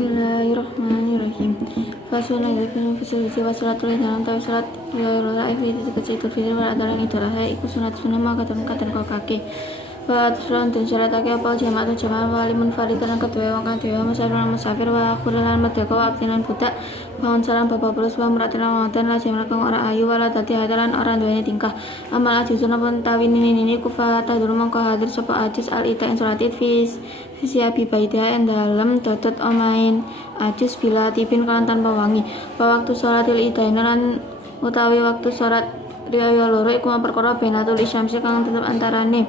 Bismillahirrahmanirrahim. Fasun ada film fasilisi wasalatul dalam tahu salat yola ifiti kecil fitri wal adalah idalah iku sunat sunnah maka katan kau kaki. Wa tusulan dan syarat apa jamaah atau jamaah wali munfaridan kedua wong kadhewe musafir wa akhiran medeko abdinan budak bangun salam bapak plus wa meratilan wonten la jamaah kang ora ayu wala dadi hadalan ora duweni tingkah amal ajusuna pun tawin ini kufata dulu mongko hadir sapa ajus al ita ing salat Siapi baida yang dalam dodot omain ajus bila tipin kalan tanpa wangi waktu sholatil idain lan utawi waktu sholat riyo loro iku perkara benatul isyamsi kang tetep antarane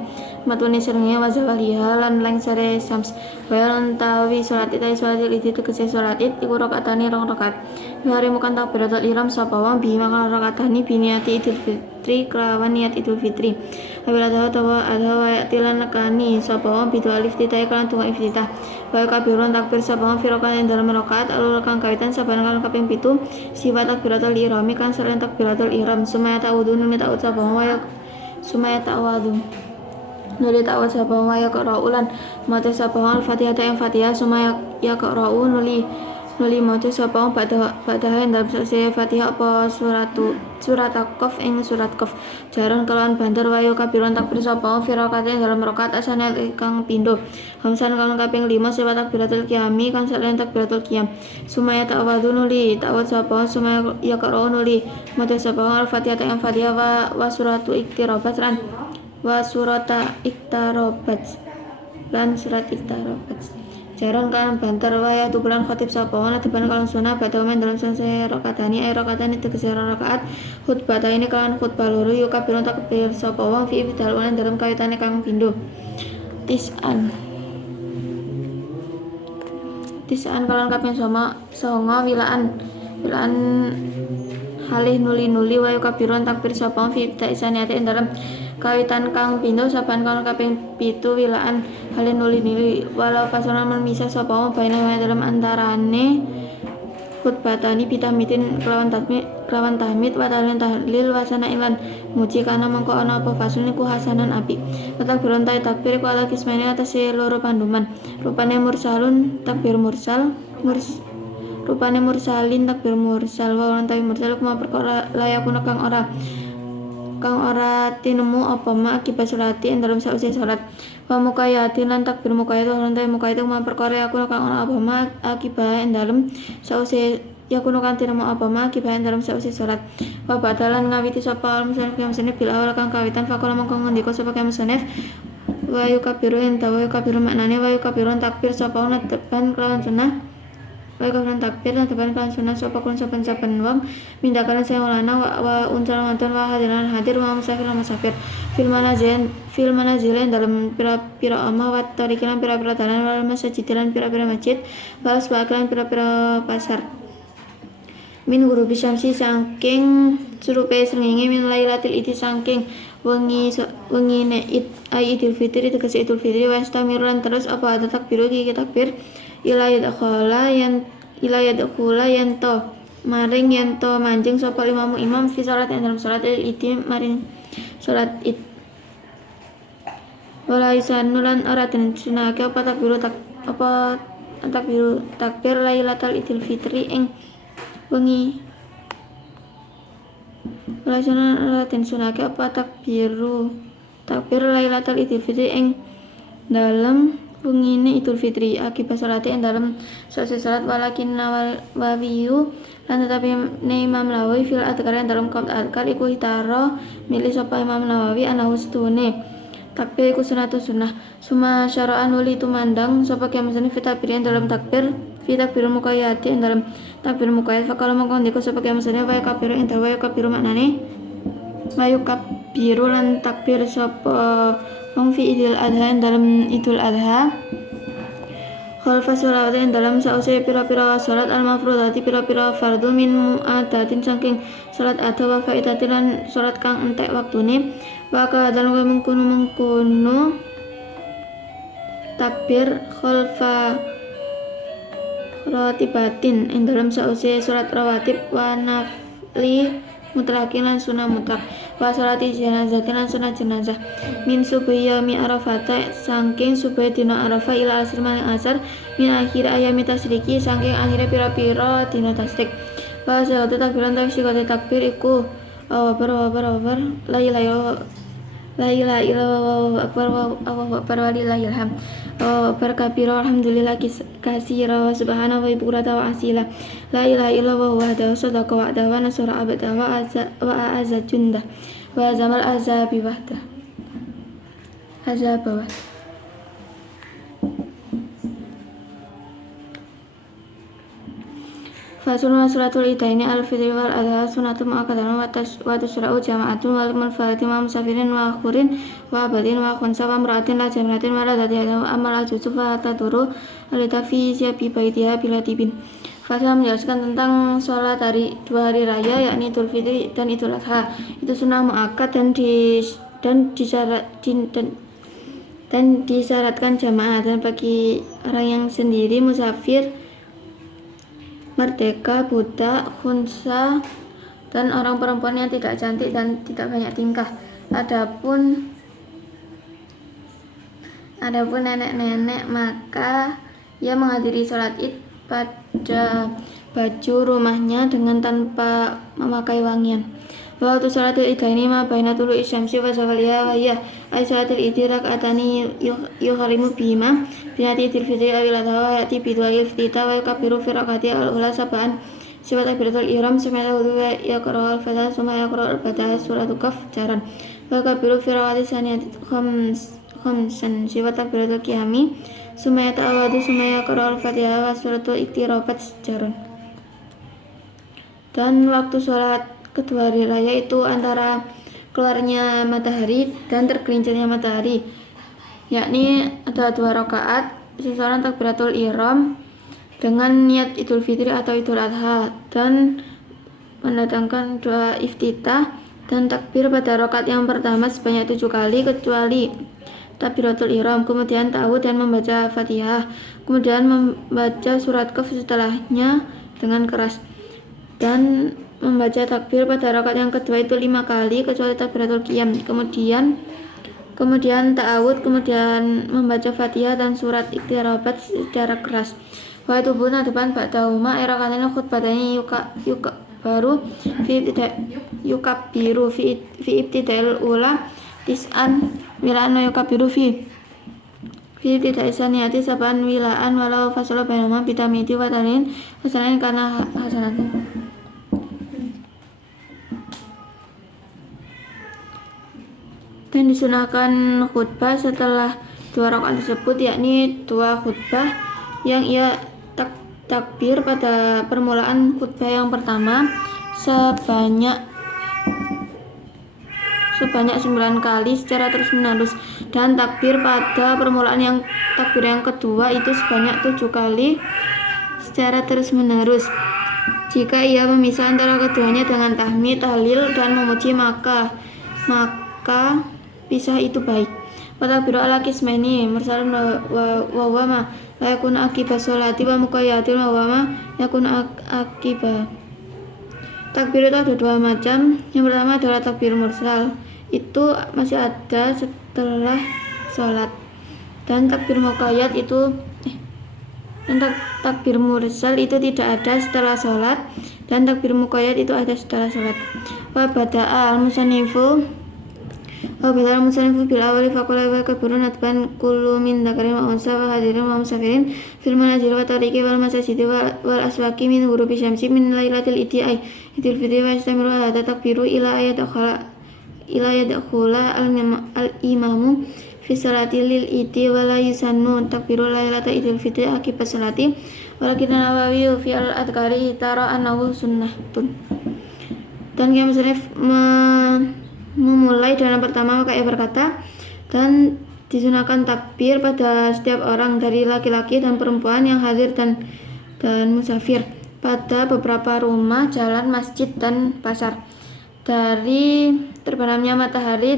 matune srengenge wazawaliha lan lengsere syams lan tawi sholat idai sholatil idi tegese sholat id iku rakaatane rong rakaat hari mukan takbiratul ihram sapa wong bi makal rakaatane biniati idul fitri kelawan niat idul fitri apabila tawa ada wayatilan nekani sapa wong bidu alif titai kalan tunggal iftitah wa kabirun takbir sapa wong firokan ing dalem rakaat alul kang kawitan saban kang kaping 7 sifat takbiratul ihram kan selain takbiratul ihram sumaya ta'udun sumaya ta'awadu nuli ta'awad sapa wong ya qara'ulan maca sapa wong al-fatihah ing fatihah sumaya ya qara'u nuli maca sapa wong badha ing dalem fatihah apa surat Qaf ing surat Qaf jaran kelawan banter wayu kabiron takbir sapa wong fi rakaat dalam rakaat asane kang pindho hamsan kang kaping 5 sifat takbiratul qiyami kang selain takbiratul qiyam sumaya ta'awadu nuli ta'awad sapa wong sumaya ya qara'u nuli maca sapa wong al-fatihah ing fatihah wa suratu iktirabat lan surat iktarabat jaran kan banter waya tubulan khatib sapa wana depan kalang sunah batamen dalam selesai rakaatani tegese rakaat khutbah ini kalan khutbah loro yuk kabirun takbir sapa wong fi ibdal dalam kaitane kang pindho tisan kalan kaping songo wilaan halih nuli wayu kabirun takbir sapa wong fi ibdal dalam kawitan kang pindho saban kang kaping 7 wilaan halih nuli walau pasonan memisah sapa wong baina dalam antarane khutbatani bitamitin kelawan tahmid wa tahlil wasana ilan muji kana mengko ana apa fasun iku hasanan api takbirun takbir iku ala kismane atase loro panduman rupane mursalun takbir mursal rupane mursalin takbir mursal wa lan tawi mursal kuma perkara layakuna kang ora tinemu apa ma akibat sholati ing dalam sause salat wa muqayyatin lan takbir muqayyad lan ta muqayyad ma perkara aku kang ora apa ma akibat ing dalam sause yakunu kan tinemu apa ma akibat ing dalam sause salat wa badalan ngawiti sapa musannif bil awal kang kawitan faqala mongko ngendika sapa musannif wa yukabiru enta wa yukabiru maknane wa yukabiru takbir sapa depan kelawan sunah wa kabran takbir lan depan kan sunah sapa kun saben-saben wong mindakalan saya ulana wa uncal wonten wa hadiran hadir wa musafir fil manazil dalam pira-pira ama wa tarikan pira-pira dalan wal masjidilan pira-pira masjid wa asbaqan pira-pira pasar min gurubi syamsi saking surupe srengenge min lailatul idi saking wengi id idul fitri tegese idul fitri wa istamiran terus apa ada takbir iki takbir ila yadkhula yanto maring yanto manjing sapa imam fi salat dalam salat id maring salat id wala isanulan ora den sunake apa takbir lailatul idul fitri ing wengi wala isanulan ora den sunake apa takbir lailatul idul fitri ing dalam wengine Idul Fitri akibat salat ing dalam sause salat walakin wawiyu lan tetapi Imam Nawawi fil adkar dalam qaul adkar iku hitaro milih sapa Imam Nawawi ana ustune takbir iku sunnah suma syara'an wali tumandang sapa kiam sunni fitabirin dalam takbir muqayyad ing dalam takbir muqayyad fakala mongko ndika sapa kiam sunni wa kabiru ing dawa kabiru maknane wa kabiru lan takbir sapa wong fi idul adha dalam idul adha khalfa sholawat dalam sause pira-pira salat al-mafrudati pira-pira fardhu min mu'adatin saking salat adha wa faidati lan salat kang entek waktune wa kadang mengkono takbir khalfa ratibatin dalam sause salat rawatib wa nafli mutlakin lan sunah mutlak wa sholati janazatin lan sunah jenazah min subuhi yaumi arafata saking subuh dina arafah ila asr maling asar min akhir ayami tasriki saking akhirnya pira-pira dina tasrik wa sholati takbiran takbir iku wabar la ilaha illallah Allahu akbar walillahil hamd akbar kabira alhamdulillah katsira wa subhanahu wa bukratan wa asila la ilaha illallah wahdahu sadaqa wa'dahu wa nasara abdahu wa a'azza jundah wa zamal azabi wahdah azaba Fasul masulatul idaini al-fitri wal adha sunatun mu'akkadatun wa tusra'u jama'atun wal munfaratin wa musafirin wa akhurin wa abadin wa khunsa wa mra'atin la jamratin wa la datihadan wa amal ajuzu fa taduru alita fi siapi baitiha bila tibin. Fasul menjelaskan tentang sholat dua hari raya yakni Idul Fitri dan Idul Adha. Itu sunnah mu'akkad dan disyaratkan jamaah, dan bagi orang yang sendiri musafir, merdeka, budak, khunsa, dan orang perempuan yang tidak cantik dan tidak banyak tingkah. Adapun nenek-nenek maka ia menghadiri sholat id pada baju rumahnya dengan tanpa memakai wangian. Waktu sholatul idaini ma baina tulu'i syamsi wa zawaliha wa hiya ay sholatul idi rak'atani yukhalimu bihima binati idil fitri awil adha wa ya'ti bidu'ail iftitah wa yukabiru fi rak'ati al-ula sab'an siwa takbiratul ihram summa wudu wa yaqra'u al-fatihah summa yaqra'u al-fatihah suratul kaf jaran wa yukabiru fi rak'ati saniyati khamsan siwa takbiratul qiyami summa yata'awadu summa yaqra'u al-fatihah wa suratul iqtirabat jaran. Dan waktu sholat kedua hari raya itu antara keluarnya matahari dan tergelincirnya matahari, yakni ada 2 rakaat. Seseorang takbiratul ihram dengan niat Idul Fitri atau Idul Adha dan mendatangkan doa iftitah dan takbir pada rakaat yang pertama sebanyak 7 kali kecuali takbiratul ihram, kemudian ta'awud dan membaca Fatihah, kemudian membaca surat Kaf setelahnya dengan keras, dan membaca takbir pada rakaat yang kedua itu 5 kali kecuali takbiratul qiyam, kemudian ta'awud, kemudian membaca Fatihah dan surat iqtirabat secara keras. Wa itu buna depan ba'dahuma rakatane khutbatani baru yukabiru fi ibtidail ula tis'an wilaan yukabiru fi ibtidail saniyati saban wilaan walau fasala bainahuma bitamiti wa talin fasalain karena hasanatun. Dan disunahkan khutbah setelah 2 rakaat tersebut, yakni 2 khutbah yang ia takbir pada permulaan khutbah yang pertama sebanyak 9 kali secara terus menerus, dan takbir pada permulaan takbir yang kedua itu sebanyak 7 kali secara terus menerus. Jika ia memisah antara keduanya dengan tahmid, tahlil, dan memuji maka pisah itu baik. Watakbiru ala kismaini mursalun wa ma la yakun akiba sholati wa muqayyatin wa ma yakun akiba. Takbir itu ada 2 macam. Yang pertama adalah takbir mursal, itu masih ada setelah sholat, dan takbir muqayyad itu takbir mursal itu tidak ada setelah sholat, dan takbir muqayyad itu ada setelah sholat. Wa bada'a al-musannifu bil awali faqala wa kabirun atban kullu min dzakarin wa unsa wa hadirin wa musafirin fil manazil wa tariqi wal masajidi wal aswaqi min ghurubi syamsi min lailatil idil fitri wa istamiru hadza takbiru ila yadkhula al-imamu fi salati lil idi wa la yusannu takbiru lailatul idil fitri akibat salati walakin Nawawi fi al-adhkari tara annahu sunnatun. Dan yang memulai dengan pertama maka ia berkata, dan disunahkan takbir pada setiap orang dari laki-laki dan perempuan yang hadir dan musafir pada beberapa rumah, jalan, masjid, dan pasar dari terbenamnya matahari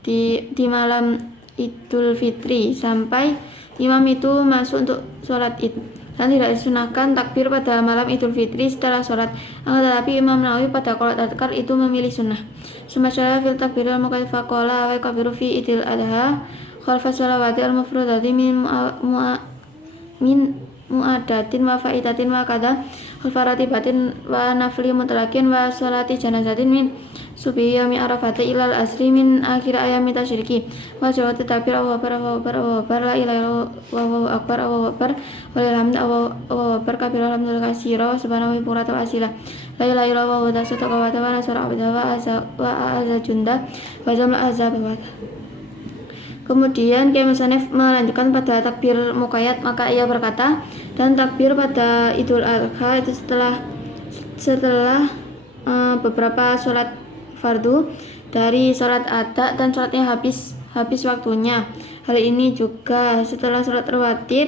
di malam Idul Fitri sampai imam itu masuk untuk sholat id. dan tidak disunahkan takbir pada malam Idul Fitri setelah sholat. Akan tetapi Imam Nawawi pada qolat adhkar itu memilih sunnah. Summa syara fil takbiril muqayyad faqala wa kabiru fi idil adha khalfa sholawati al mufradati min mu'adatin wa fa'idatin wa kada khalfaratibatin wa nafli mutlaqin wa sholati janazatin min subi yami arafati ilal asri min akhir ayami tasyriki wa jawat takbir Allahu akbar la ilaha illallah wallahu akbar Allahu akbar walhamdu Allahu akbar kabira alhamdulillah katsira wa subhanallahi bukratan wa asila la ilaha illallah wa tasata wa tawana sura wa azza junda wa jamla azab wa. Kemudian Kiai Musanif melanjutkan pada takbir muqayyad, maka ia berkata, dan takbir pada Idul Adha itu setelah beberapa sholat fardu dari sholat adha dan sholatnya habis waktunya. Hal ini juga setelah sholat rawatib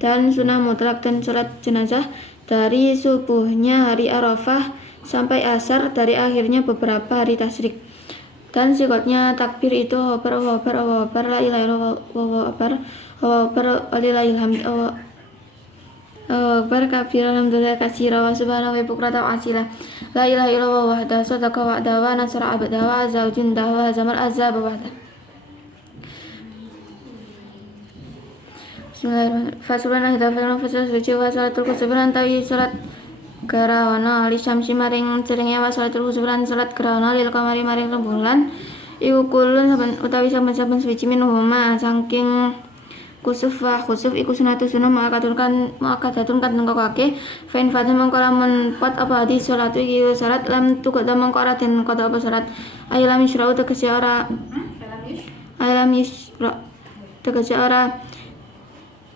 dan sunnah mutlak dan sholat jenazah dari subuhnya hari Arafah sampai asar dari akhirnya beberapa hari tasyrik. Dan sikotnya takbir itu Allahu akbar la ilaha illallah wallahu akbar walillahil hamd Allahu akbar kabira alhamdulillah katsira wa subhanallahi bukratan wa asila la ilaha illallah wahdahu sadaqa wa'dahu wa nasara abdahu wa azza jundahu wa hazamal azab wahdahu. Bismillahirrahmanirrahim. Fasulun hidafan fasul suci wa salatul kusuban tawi salat Garawana li syamsi maring cerenge wa salatul kusuban salat garawana lil kamari maring rembulan iku kulun utawi saben-saben suci minuhuma saking kusuf wa khusuf iku sunatu sunah ma'akadatun kan nengkokake fain fatih mengko lamun pot apa hadis salatu iki salat lam tuqada mengko ora den qada apa salat ayalam yusra tegese ora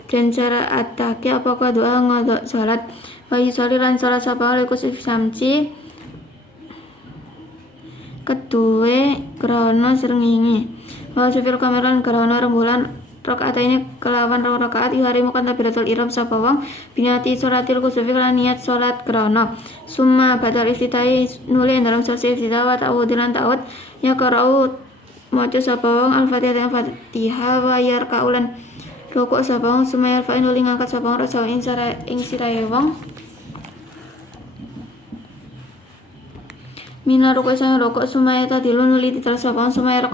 dan cara atake apa doa ngodok salat bayi soli lan salat sapa oleh kusuf samci kedue krana srengenge wa sufil kameran krana rembulan rakaat ini kelawan rakaat iharimu kan takbiratul ihram sapa wong binati salatil kusufi lan niat salat krana summa badal iftitai nuli dalam sesi iftitah wa ta'awudilan ta'awud ya qara'u maca sapa wong al-fatihah wa yarkaulan rukuk sapa wong sumaya fa'in nuli ngangkat sapa wong rasa ing sirahe wong mina rukuk sang rukuk sumaya tadilu nuli tital sapa wong sumaya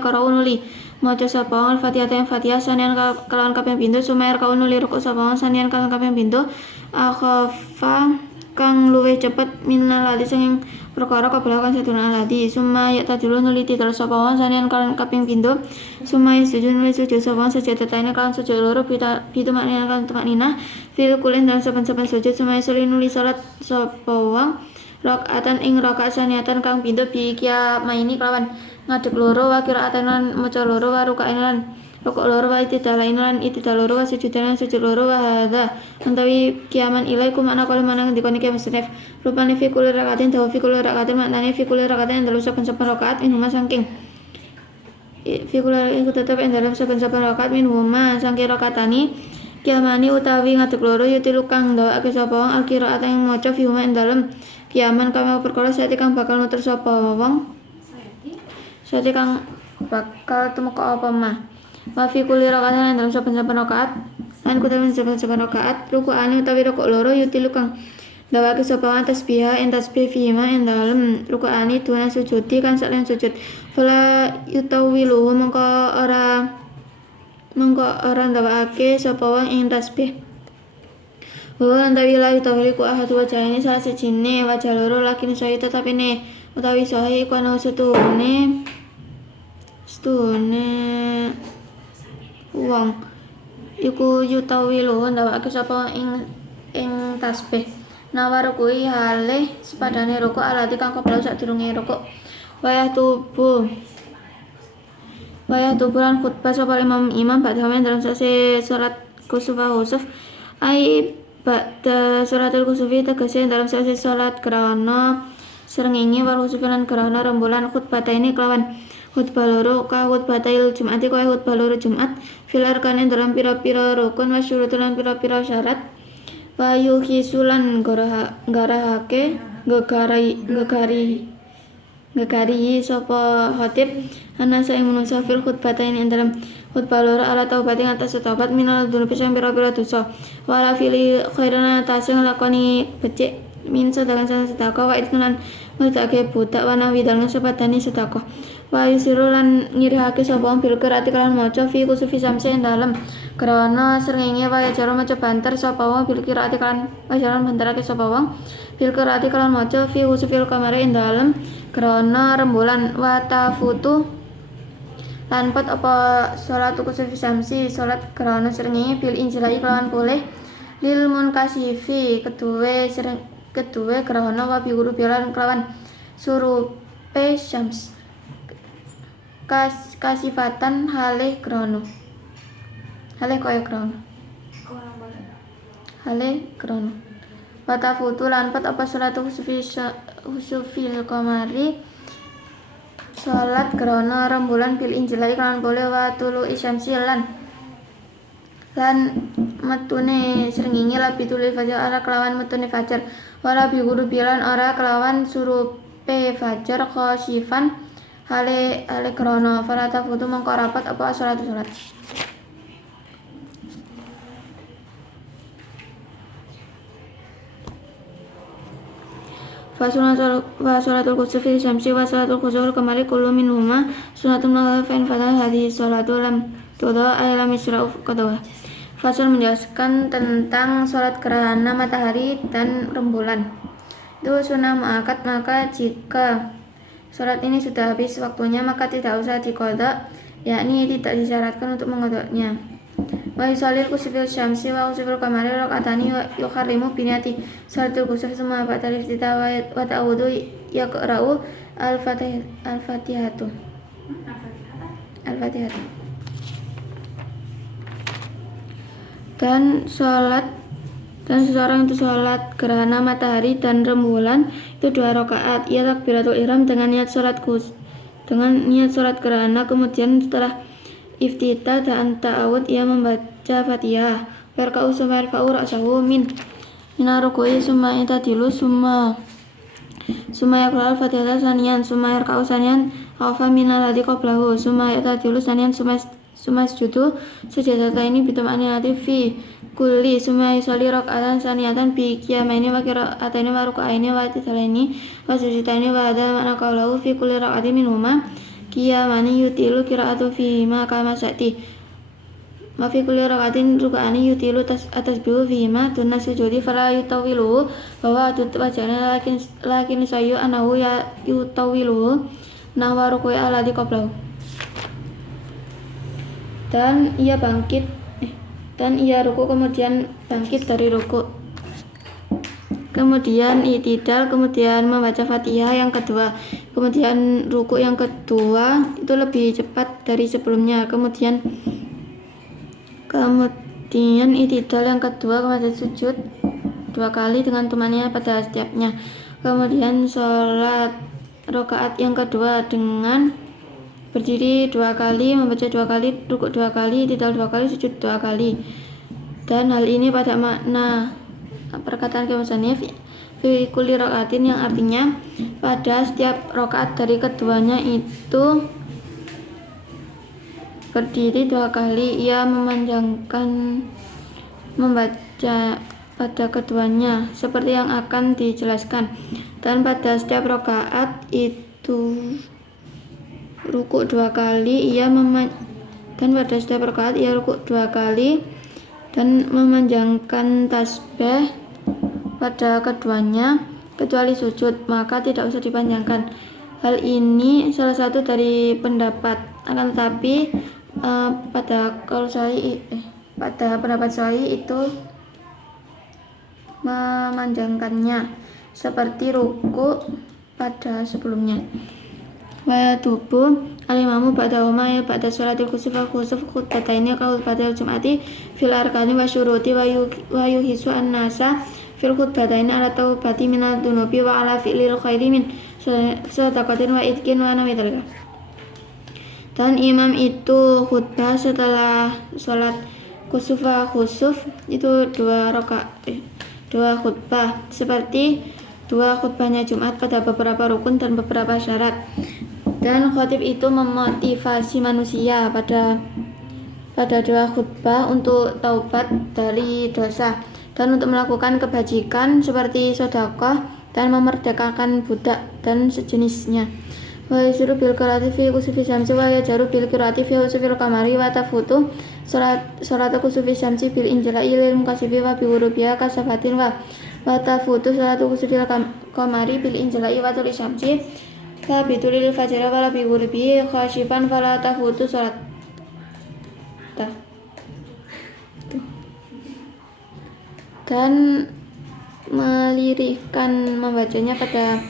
qara'u nuli maca sapa wong al-fatihah yang fatihah sanian kalawan kaping pindho sumaya qara'u nuli rukuk sapa wong sanian kalawan kaping pindho akhafa kang luwih cepet minal ladi sing perkara kabelakan sedurunge ladi sumaya tadilu nuli tital sapa wong sanian kalawan kaping pindho sumaya sujud nuli sujud sapa wong sajadatane kalawan sujud loro bitu maknane kalawan tumakninah fil kulin dan saben-saben sujud sumaya suli nuli salat sapa wong rakaatan ing rakaat saniatan kang pindho bi kia maini kelawan ngadeg loro wa qiraatan lan maca loro wa rukaan lan rukuk loro wa itidalain lan itidal loro wa sujudan sujud loro wa hadza antawi kiaman ilaikum makna kala manang dikone ki musnaf rupane fi kulli rakaatin dawa fi kulli rakaatin maknane fi kulli rakaatin dalam saben-saben rakaat min huma saking fi kulli iku tetep ing dalam saben-saben rakaat min huma saking rakaatani kiamani utawi ngadeg loro yutilu kang ndawake sapa wong al-qiraat ing maca fi huma ing dalem kiaman kang perkara sate kang bakal muter sapa wong sate kang bakal tumeka apa mah wa fi kulli rakaatin dalam saben-saben rakaat lan kutawi saben-saben rakaat rukukane utawi rukuk loro yutilu kang ndawake sapa wong tasbih ing tasbih fi ma ing dalem rukukane dua sujudi kan saklen sujud fala yutawilu mengko ora ndawake sapa wong ing tasbih wa antawi la yutawiliku ahad wajahane salah sijine wajah loro lakin sahih tetapine utawi sahih iku ana setune wong iku yutawilu ndawake sapa ing tasbih nawar kuwi hale sepadane rukuk alati kang kepala sadurunge rukuk wayah tubuh lan khutbah sapa imam badhe dalam sesi salat kusuf ai ba'da salatul kusufi tegese dalam sesi salat krana srengenge wal kusufi lan krana rembulan khutbah ini kelawan khutbah loro ka khutbatil Jum'ati kaya khutbah loro Jumat fil arkane dalam pira-pira rukun wa syurut lan pira-pira syarat wa yuhisulan garahake gegari ngekari sapa khatib anasa ing manungsa fil khutbatain ing dalam khutbah loro ala taubat ing atas taubat minal dunubi sing pira-pira dosa wala fili khairan atas nglakoni becik min sedekah sedekah wa idkenan ngedake budak wana widalna sepadane sedekah wa yusiru lan ngirihake sapa bil qiraati kan maca fi kusufi samse ing dalem krana srengenge wae cara maca banter sapa wong bil qiraati kan ajaran banterake sapa wong bil qiraati kan maca fi kusufil kamare ing dalem krana rembulan wa tafutu lan pat apa salat kusufi samsi salat krana srengenge bil injilai kelawan boleh lil munkasifi kedue krana wa bi guru bilan kelawan surupe syams kasifatan halih krono halih kaya krono halih krono watafutu lan pat apa salatu husufil kamari salat krono rembulan bil injilai kan boleh watulu isyamsi lan metune srengenge labi tulil fajar ara kelawan metune fajar wala bi guru bilan ora kelawan surupe fajar khosifan hale krono falata futu mongko rapat apa salat Fasolatul kusufi syamsi wa salatul kusufil kamari kullu minhuma sunatun fa'in fala hadhihi salatu lam tuda ay lam yasra'u qadawa. Fasal menjelaskan tentang salat gerhana matahari dan rembulan. Itu sunnah muakkad, maka jika salat ini sudah habis waktunya maka tidak usah diqadha, yakni tidak disyaratkan untuk menqadhanya. Wa yusalil kusufil syamsi wa kusufil kamari rakatani wa yuharrimu biniyati salatul kusuf summa ba'dal iftitah wa ta'awudu yaqra'u al-fatihatu dan seseorang itu sholat gerhana matahari dan rembulan itu 2 rakaat. Ia takbiratul ihram dengan niat sholat gerhana, kemudian setelah iftitah dan ta'awud ia membaca Fatihah. Farka'u summa yarfa'u ra'sahu mina ruku'i summa itadilu summa yaqra'ul Fatihah saniyan summa yarka'u saniyan awfa minal ladzi qablahu summa itadilu saniyan summa sujudu sujudataini bitama'ninati fi kulli summa yusalli rak'atan saniyatan bi qiyamaini wa qira'ataini wa ruk'aini wa itidalaini wa sujudataini wa hadza ma'na qawlahu fi kulli rak'atin minhuma qiyamani yutilu qira'atu fi ma kama sa'ti wa fi kulli rak'atin ruk'ani yutilu atasbihu fi ma dunna sujudi fala yutawilu bahwa atut wajana lakin sayu anahu ya yutawilu nawa rukui alladhi qablahu dan ia ruku kemudian bangkit dari ruku, kemudian itidal, kemudian membaca Fatihah yang kedua, kemudian ruku yang kedua itu lebih cepat dari sebelumnya, kemudian itidal yang kedua, kemudian sujud 2 kali dengan tumaniyah pada setiapnya, kemudian sholat rakaat yang kedua dengan berdiri 2 kali, membaca 2 kali, rukuk 2 kali, itidal 2 kali, sujud 2 kali. Dan hal ini pada makna perkataan musannif fi kulli rakaatin yang artinya pada setiap rakaat dari keduanya itu berdiri 2 kali, ia memanjangkan membaca pada keduanya seperti yang akan dijelaskan, dan pada setiap rakaat itu rukuk 2 kali, dan pada setiap rakaat ia rukuk 2 kali dan memanjangkan tasbih pada keduanya kecuali sujud, maka tidak usah dipanjangkan. Hal ini salah satu dari pendapat, akan tetapi pada pendapat Syafi'i itu memanjangkannya seperti rukuk pada sebelumnya. Wa tubuh al-imamu ba'da huma ba'da sholatil khusuf khutbataini khutbatul jum'ati fil arkani wa syuruti wa yuhisu an-nasa fil khutbataini ala taubati minad dunubi wa ala fi'lil khairi min sadaqatin wa idkin wa nawidalika. Dan imam itu khutbah setelah sholat khusuf itu 2 khutbah seperti 2. Khutbahnya Jumat pada beberapa rukun dan beberapa syarat. Dan khotib itu memotivasi manusia pada 2 khutbah untuk taubat dari dosa dan untuk melakukan kebajikan seperti sedekah dan memerdekakan budak dan sejenisnya. Wa yasiru bil qiraati fi kusufi syamsi wa yajaru bil qiraati fi usufil qamari wa tafutu salat kusufi syamsi bil injala'i lil mukasibi wa bi wurubiya kasafatin wa tafutu salat kusufil qamari bil injala'i wa tuli syamsi la bitulil fajri wa la bi wurubi khashifan fala tafutu salat. Dan melirikkan membacanya pada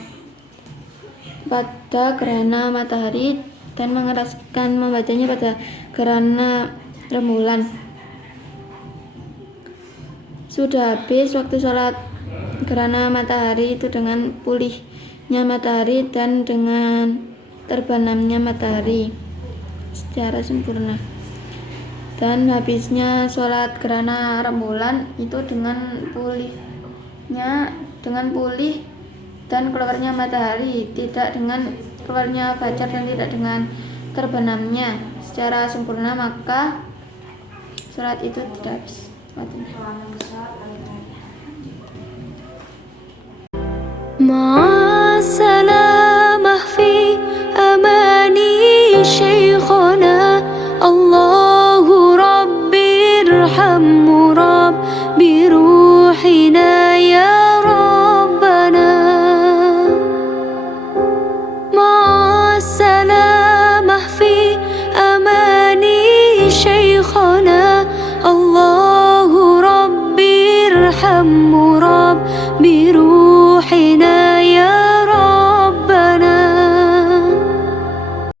gerhana matahari dan mengeraskan membacanya pada gerhana rembulan. Sudah habis waktu sholat gerhana matahari itu dengan pulihnya matahari dan dengan terbenamnya matahari secara sempurna. Dan habisnya sholat gerhana rembulan itu dengan pulih dan keluarnya matahari, tidak dengan keluarnya fajar dan tidak dengan terbenamnya secara sempurna, maka sholat itu tidak habis. Ma'asalamah fi amani shaykhana Allahu Rabbi irhamhu Rabbi ruhina ya Rabbana. Ma'asalamah fi amani shaykhana Allahu Rabbi irhamhu Rabbi